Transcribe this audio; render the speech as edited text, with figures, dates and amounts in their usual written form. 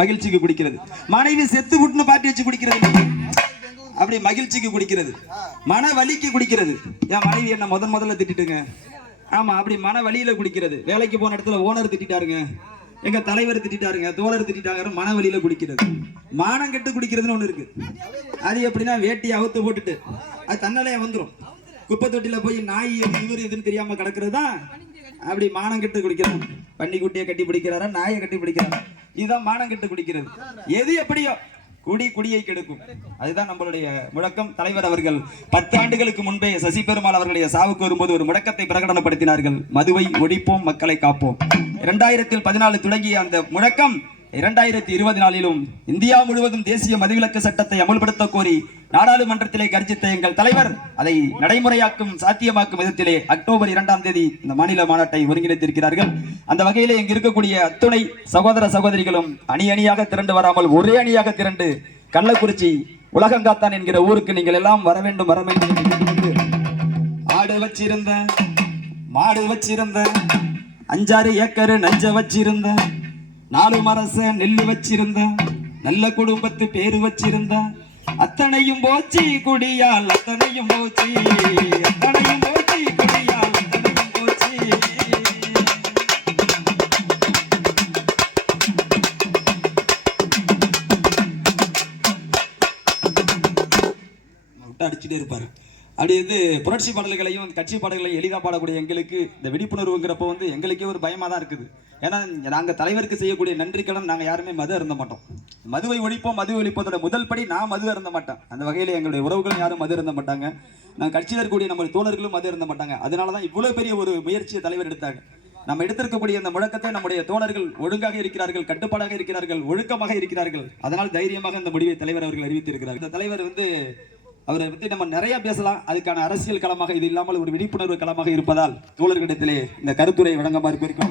மகிழ்ச்சிக்கு குடிக்கிறது. மனைவி செத்து புட்டுன்னு பாட்டி வச்சு குடிக்கிறது, அப்படி மகிழ்ச்சிக்கு குடிக்கிறது. மன வலிக்கு குடிக்கிறது. என் மனைவி என்ன முதல்ல திட்டுங்க, ஆமா அப்படி மன வலியில குடிக்கிறது. வேலைக்கு போன இடத்துல ஓனர் திட்டாருங்க, எங்க தலைவர் திட்டாருங்க, தோழர் திட்டாங்க, மன வலியில குடிக்கிறது. மானம் கெட்டு குடிக்கிறதுன்னு ஒண்ணு இருக்கு. அது எப்படின்னா வேட்டியை அவுத்து போட்டுட்டு அது தன்னாலே வந்துடும். குப்பை தொட்டில போய் நாய் எது இவர் எதுன்னு தெரியாம கிடக்கிறது தான் அப்படி மானம் கெட்டு குடிக்கிறது. பன்னிக்குட்டியை கட்டி பிடிக்கிறாரா, நாயை கட்டி பிடிக்கிறாரா, இதுதான் மானம் கெட்டு குடிக்கிறது. எது எப்படியோ குடியை கெடுக்கும். அதுதான் நம்மளுடைய முழக்கம். தலைவர் அவர்கள் 10 ஆண்டுகளுக்கு முன்பே சசி பெருமாள் அவர்களுடைய சாவுக்கு வரும்போது ஒரு முழக்கத்தை பிரகடனப்படுத்தினார்கள். மதுவை ஒழிப்போம், மக்களை காப்போம். 2014 தொடங்கிய அந்த முழக்கம் 2024 இந்தியா முழுவதும் தேசிய மதுவிலக்கு சட்டத்தை அமல்படுத்த கோரி நாடாளுமன்றத்திலே கர்ஜித்த எங்கள் தலைவர் அதை நடைமுறையாக்கும் சாத்தியமாக்கும் விதத்திலே அக்டோபர் 2ஆம் தேதி இந்த மாநில மாநாட்டை ஒருங்கிணைத்திருக்கிறார்கள். அந்த வகையிலே இங்கு இருக்கக்கூடிய அத்துணை சகோதர சகோதரிகளும் அணியாக திரண்டு வராமல் ஒரே அணியாக திரண்டு கள்ளக்குறிச்சி உலகங்காத்தான் என்கிற ஊருக்கு நீங்கள் எல்லாம் வர வேண்டும் ஆடு வச்சிருந்த மாடு வச்சிருந்த 5-6 ஏக்கர் நஞ்ச வச்சிருந்த 4 மரச நெல்லு வச்சிருந்த நல்ல குடும்பத்து பேரு வச்சிருந்த அத்தனையும் போச்சு குடியால், அத்தனையும் போச்சு, அத்தனையும் போச்சு குடியால், அத்தனையும் போச்சு. அடிச்சுட்டே இருப்பாரு. அப்படி புரட்சி பாடல்களையும் கட்சி பாடல்களையும் எளிதாக பாடக்கூடிய எங்களுக்கு இந்த விழிப்புணர்வுங்கிறப்ப எங்களுக்கே ஒரு பயமாக தான் இருக்குது. ஏன்னா நாங்கள் தலைவருக்கு செய்யக்கூடிய நன்றிக்கடன் நாங்கள் யாருமே மது அருந்த மாட்டோம். மதுவை ஒழிப்போம், மது ஒழிப்பதோட முதல் படி நான் மது அருந்த மாட்டேன். அந்த வகையில் எங்களுடைய உறவுகளும் யாரும் மது அருந்த மாட்டாங்க. நாங்கள் கட்சியில் இருக்கக்கூடிய நம்ம தோழர்களும் மது அருந்த மாட்டாங்க. அதனால தான் இவ்வளோ பெரிய ஒரு முயற்சியை தலைவர் எடுத்தாங்க. நம்ம எடுத்திருக்கக்கூடிய அந்த முழக்கத்தை நம்முடைய தோழர்கள் ஒழுங்காக இருக்கிறார்கள், கட்டுப்பாடாக இருக்கிறார்கள், ஒழுக்கமாக இருக்கிறார்கள். அதனால் தைரியமாக இந்த முடிவை தலைவர் அவர்கள் அறிவித்திருக்கிறார். இந்த தலைவர் அவரை பற்றி நம்ம நிறைய பேசலாம். அதுக்கான அரசியல் களமாக இது இல்லாமல் ஒரு விழிப்புணர்வு களமாக இருப்பதால் தோழர்களிடத்திலே இந்த கருத்துரை வழங்குமாறு கோரிக்கை.